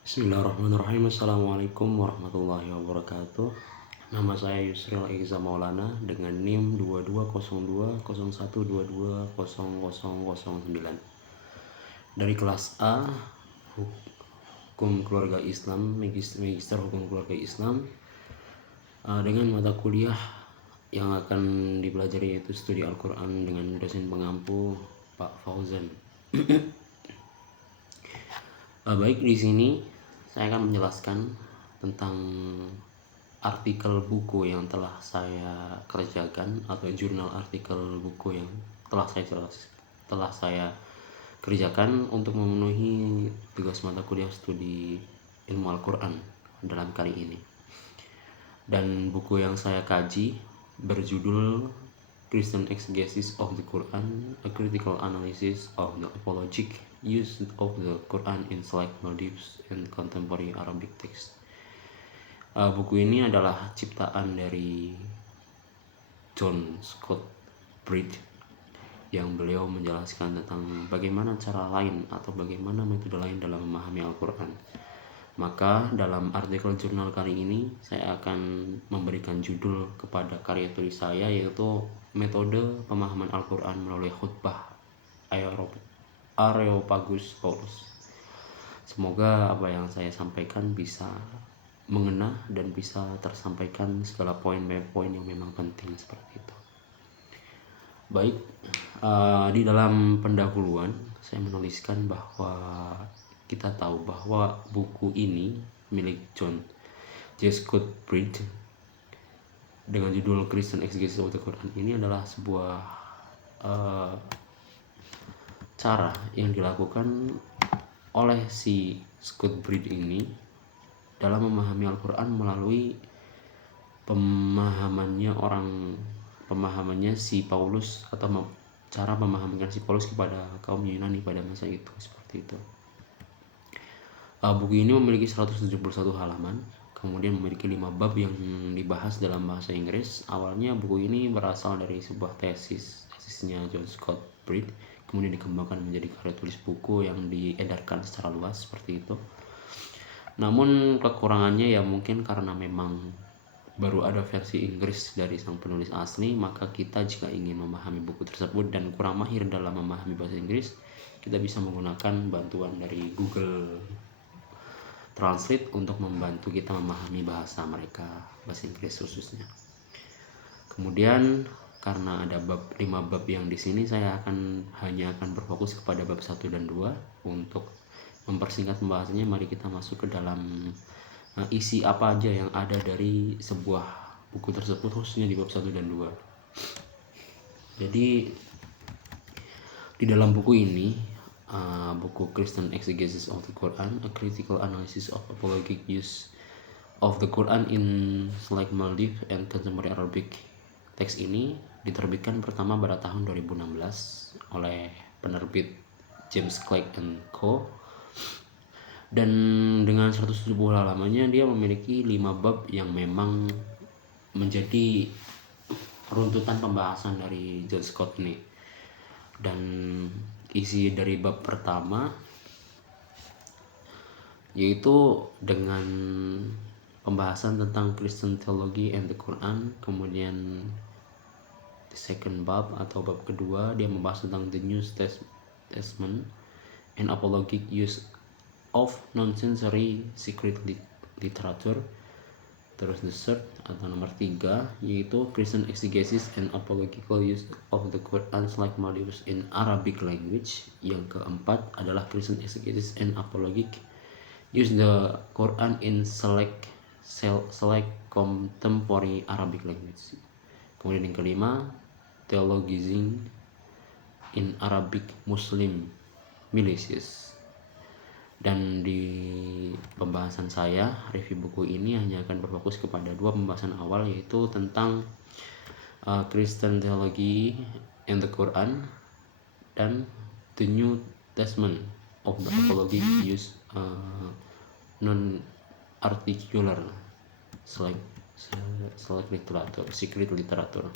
Bismillahirrahmanirrahim. Assalamualaikum warahmatullahi wabarakatuh. Nama saya Yusril Iza Maulana dengan NIM 220201220009 dari kelas A Hukum Keluarga Islam, Magister Hukum Keluarga Islam, dengan mata kuliah yang akan dipelajari yaitu studi Al-Quran dengan dosen pengampu Pak Fauzan. Baik, di sini saya akan menjelaskan tentang artikel buku yang telah saya kerjakan atau jurnal artikel buku yang telah saya kerjakan untuk memenuhi tugas mata kuliah studi ilmu Al-Quran dalam kali ini. Dan buku yang saya kaji berjudul Christian Exegesis of the Quran, a Critical Analysis of the Apologetic Use of the Quran in Select Maldives and Contemporary Arabic Text. Buku ini adalah ciptaan dari John Scott Bridge, yang beliau menjelaskan tentang bagaimana cara lain atau bagaimana metode lain dalam memahami Al-Quran. Maka dalam artikel jurnal kali ini saya akan memberikan judul kepada karya tulis saya, yaitu metode pemahaman Al-Quran melalui khutbah Areopagus Paulus. Semoga apa yang saya sampaikan bisa mengena dan bisa tersampaikan segala poin-poin yang memang penting seperti itu. Baik, di dalam pendahuluan saya menuliskan bahwa kita tahu bahwa buku ini milik John Scott Bridge dengan judul Christian Exegesis of the Quran ini adalah sebuah cara yang dilakukan oleh si Scott Bridge ini dalam memahami Al-Quran melalui pemahamannya si Paulus, atau cara memahamkan si Paulus kepada kaum Yunani pada masa itu, seperti itu. Buku ini memiliki 171 halaman, kemudian memiliki 5 bab yang dibahas dalam bahasa Inggris. Awalnya buku ini berasal dari sebuah tesisnya John Scott Bridge, kemudian dikembangkan menjadi karya tulis buku yang diedarkan secara luas seperti itu. Namun kekurangannya ya mungkin karena memang baru ada versi Inggris dari sang penulis asli, maka kita jika ingin memahami buku tersebut dan kurang mahir dalam memahami bahasa Inggris, kita bisa menggunakan bantuan dari Google Translate untuk membantu kita memahami bahasa mereka, bahasa Inggris khususnya. Kemudian karena ada 5 bab yang di sini, saya hanya akan berfokus kepada bab 1 dan 2. Untuk mempersingkat pembahasannya, mari kita masuk ke dalam isi apa aja yang ada dari sebuah buku tersebut, khususnya di bab 1 dan 2. Jadi di dalam buku ini, buku Christian Exegesis of the Quran, a Critical Analysis of Apologetic Use of the Quran in Select Maldives and Contemporary Arabic Text ini diterbitkan pertama pada tahun 2016 oleh penerbit James Clegg & Co. Dan dengan 170 halamannya, dia memiliki 5 bab yang memang menjadi runtutan pembahasan dari John Scott ini. Dan isi dari bab pertama yaitu dengan pembahasan tentang Christian Theology and the Quran. Kemudian the second bab atau bab kedua, dia membahas tentang the New Testament and apologetic use of non-sensory secret literature. Terus the third atau nomor 3 yaitu Christian Exegesis and Apologetical Use of the Quran like Maldives in Arabic Language. Yang keempat adalah Christian Exegesis and Apologetic Use the Quran in Select Contemporary Arabic Language. Kemudian yang kelima, Theologizing in Arabic Muslim Militias. Dan di pembahasan saya, review buku ini hanya akan berfokus kepada 2 pembahasan awal, yaitu tentang Christian Theology and the Quran dan the New Testament of the Apologetic Use non-articular select literature, secret literature.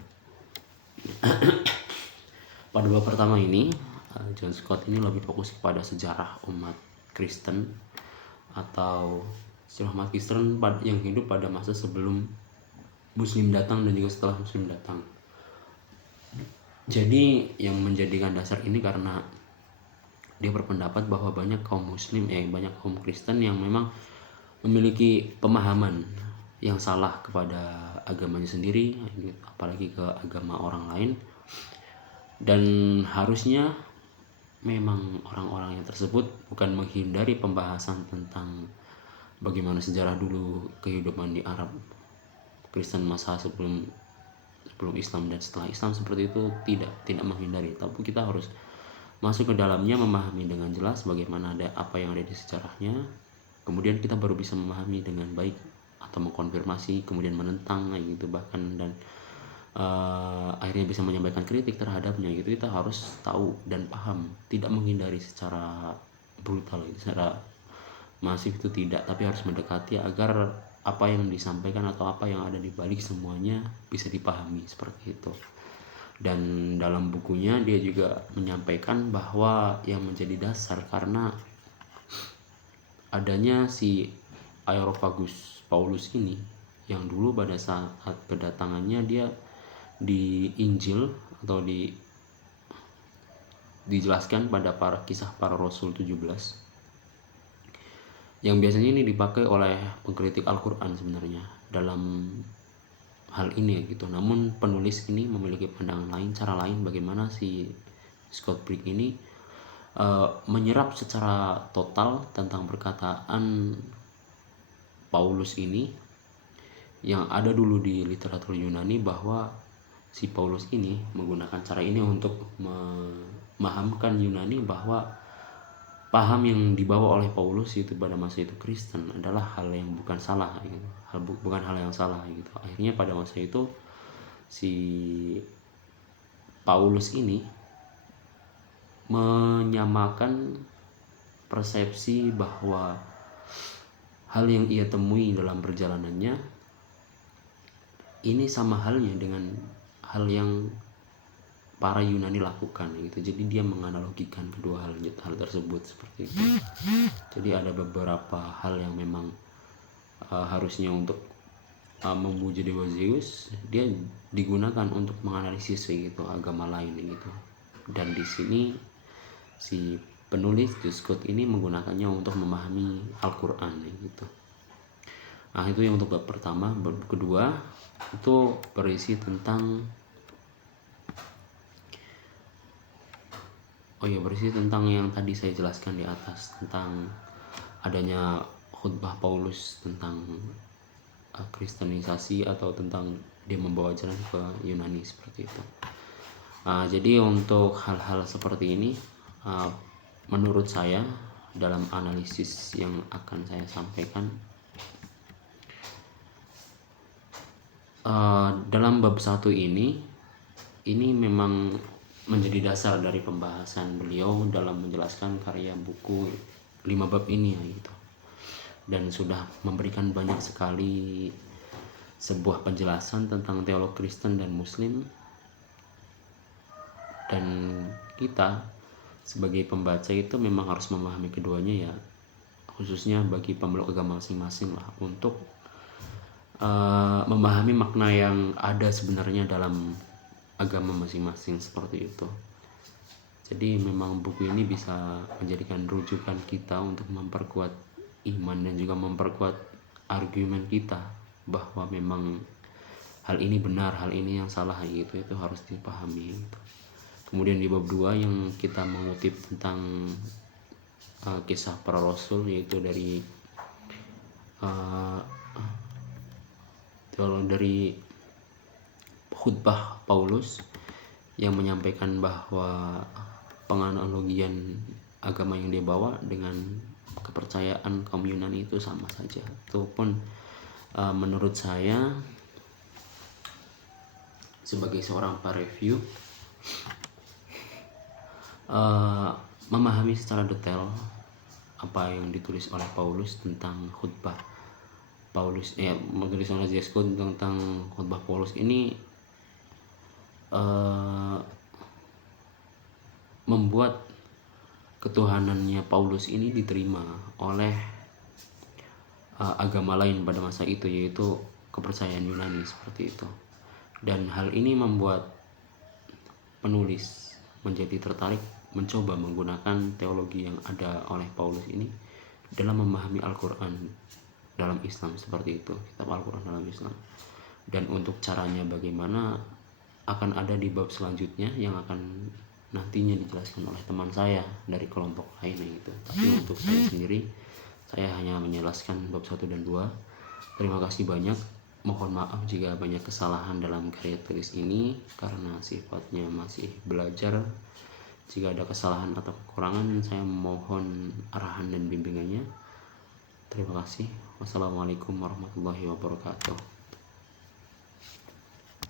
Pada bab pertama ini, John Scott ini lebih fokus kepada sejarah umat Kristen atau istilah umat Kristen yang hidup pada masa sebelum Muslim datang dan juga setelah Muslim datang. Jadi yang menjadikan dasar ini karena dia berpendapat bahwa banyak kaum Muslim, banyak kaum Kristen yang memang memiliki pemahaman yang salah kepada agamanya sendiri, apalagi ke agama orang lain. Dan harusnya memang orang-orang yang tersebut bukan menghindari pembahasan tentang bagaimana sejarah dulu kehidupan di Arab Kristen masa sebelum Islam dan setelah Islam seperti itu, tidak menghindari, tapi kita harus masuk ke dalamnya, memahami dengan jelas bagaimana ada apa yang ada di sejarahnya, kemudian kita baru bisa memahami dengan baik atau mengkonfirmasi, kemudian menentang gitu bahkan, dan akhirnya bisa menyampaikan kritik terhadapnya gitu. Kita harus tahu dan paham, tidak menghindari secara brutal gitu, secara masif itu tidak, tapi harus mendekati agar apa yang disampaikan atau apa yang ada di balik semuanya bisa dipahami seperti itu. Dan dalam bukunya dia juga menyampaikan bahwa yang menjadi dasar karena adanya si Areopagus Paulus ini, yang dulu pada saat kedatangannya dia di Injil atau dijelaskan pada kisah para Rasul 17, yang biasanya ini dipakai oleh pengkritik Al-Quran sebenarnya dalam hal ini gitu. Namun penulis ini memiliki pandangan lain, cara lain bagaimana si Scott Brick ini menyerap secara total tentang perkataan Paulus ini yang ada dulu di literatur Yunani, bahwa si Paulus ini menggunakan cara ini untuk memahamkan Yunani bahwa paham yang dibawa oleh Paulus itu pada masa itu Kristen adalah hal yang bukan salah gitu. Bukan hal yang salah gitu. Akhirnya pada masa itu si Paulus ini menyamakan persepsi bahwa hal yang ia temui dalam perjalanannya ini sama halnya dengan hal yang para Yunani lakukan gitu. Jadi dia menganalogikan kedua hal tersebut seperti itu. Jadi ada beberapa hal yang memang harusnya untuk memuji dewa Zeus, dia digunakan untuk menganalisis gitu agama lain gitu. Dan di sini si penulis Scott ini menggunakannya untuk memahami Al-Quran gitu. Nah itu yang untuk bab pertama. Bab kedua itu berisi tentang yang tadi saya jelaskan di atas, tentang adanya khutbah Paulus tentang kristenisasi atau tentang dia membawa ajaran ke Yunani seperti itu. Jadi untuk hal-hal seperti ini, menurut saya dalam analisis yang akan saya sampaikan, dalam bab 1 ini memang menjadi dasar dari pembahasan beliau dalam menjelaskan karya buku 5 bab ini gitu. Dan sudah memberikan banyak sekali sebuah penjelasan tentang teolog Kristen dan Muslim, dan kita sebagai pembaca itu memang harus memahami keduanya ya, khususnya bagi pemeluk agama masing-masing lah, untuk memahami makna yang ada sebenarnya dalam agama masing-masing seperti itu. Jadi memang buku ini bisa menjadikan rujukan kita untuk memperkuat iman dan juga memperkuat argumen kita bahwa memang hal ini benar, hal ini yang salah gitu, itu harus dipahami gitu. Kemudian di bab 2 yang kita mengutip tentang kisah para rasul, yaitu dari khutbah Paulus yang menyampaikan bahwa penganalogian agama yang dia bawa dengan kepercayaan kaum Yunani itu sama saja. Itu pun menurut saya sebagai seorang pareview memahami secara detail apa yang ditulis oleh Paulus tentang khutbah Paulus, menulis oleh Scott tentang khutbah Paulus ini membuat ketuhanannya Paulus ini diterima oleh agama lain pada masa itu, yaitu kepercayaan Yunani seperti itu. Dan hal ini membuat penulis menjadi tertarik mencoba menggunakan teologi yang ada oleh Paulus ini dalam memahami Al-Quran dalam Islam seperti itu, kitab Al-Quran dalam Islam. Dan untuk caranya bagaimana akan ada di bab selanjutnya yang akan nantinya dijelaskan oleh teman saya dari kelompok lainnya itu. Tapi untuk saya sendiri, saya hanya menjelaskan bab 1 dan 2. Terima kasih banyak. Mohon maaf jika banyak kesalahan dalam karya tulis ini karena sifatnya masih belajar. Jika ada kesalahan atau kekurangan, saya mohon arahan dan bimbingannya. Terima kasih. Wassalamualaikum warahmatullahi wabarakatuh.